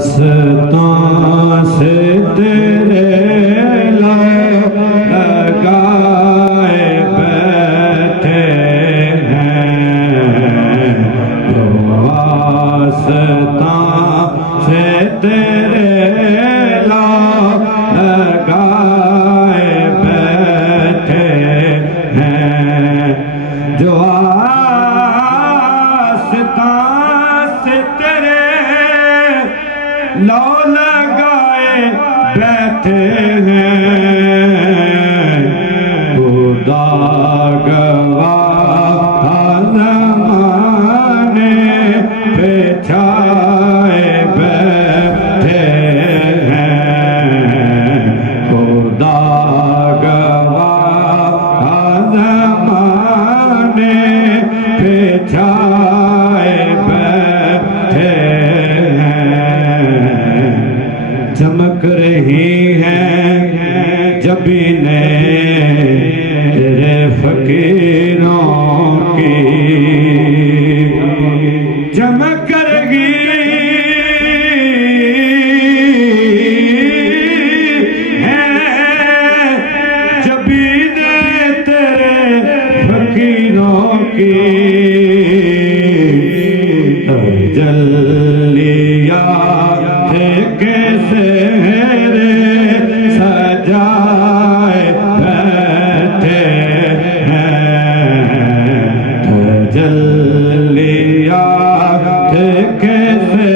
वास्ता से तेरे लगाए बैठे हैं, तो वास्ता से तेरे लगाए बैठे हैं, जो वास्ता से तेरे लो लगाए बैठे हैं, खुदा गवाह ज़माने पे छाए बैठे हैं, खुदा गवाह ज़माने पे छाए बैठे हैं। चमक रही हैं जबीने तेरे फकीरों की, चमक रही हैं जबीने तेरे फकीरों की, तजल्लिया थे कैसे सजाए बैठे हैं, तजल्लिया थे कैसे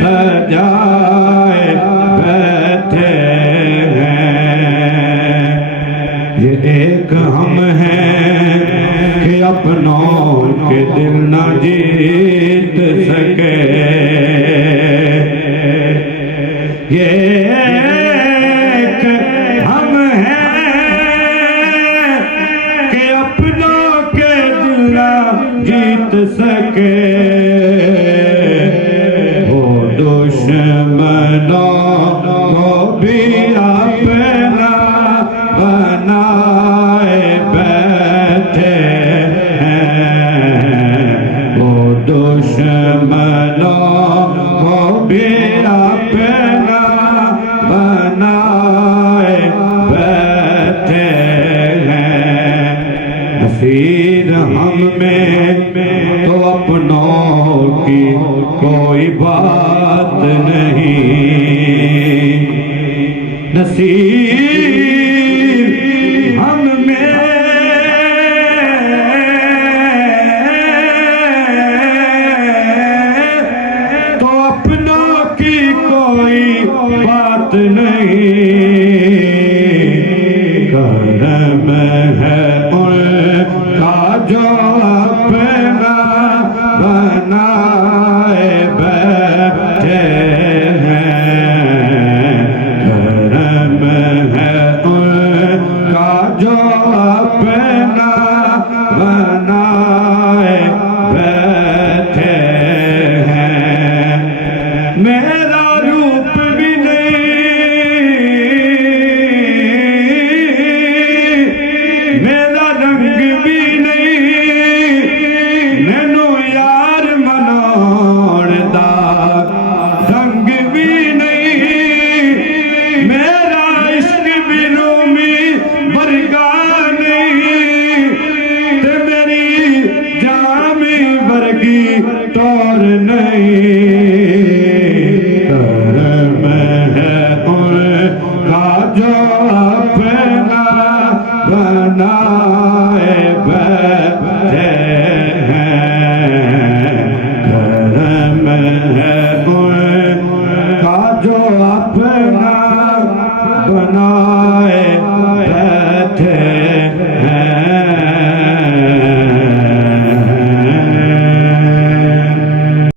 सजाए बैठे हैं। ये एक हम हैं कि अपनों के दिल न जीत सके, ये एक हम हैं कि अपनों के दिल न जीत सके, वो दुश्मनों को भी अपना बनाए बैठे हैं, वो दुश्मनों को भी अपना बनाए बैठे हैं। नसीर हम में तो अपनों की कोई बात नहीं, नसीर हम में तो अपनों की कोई बात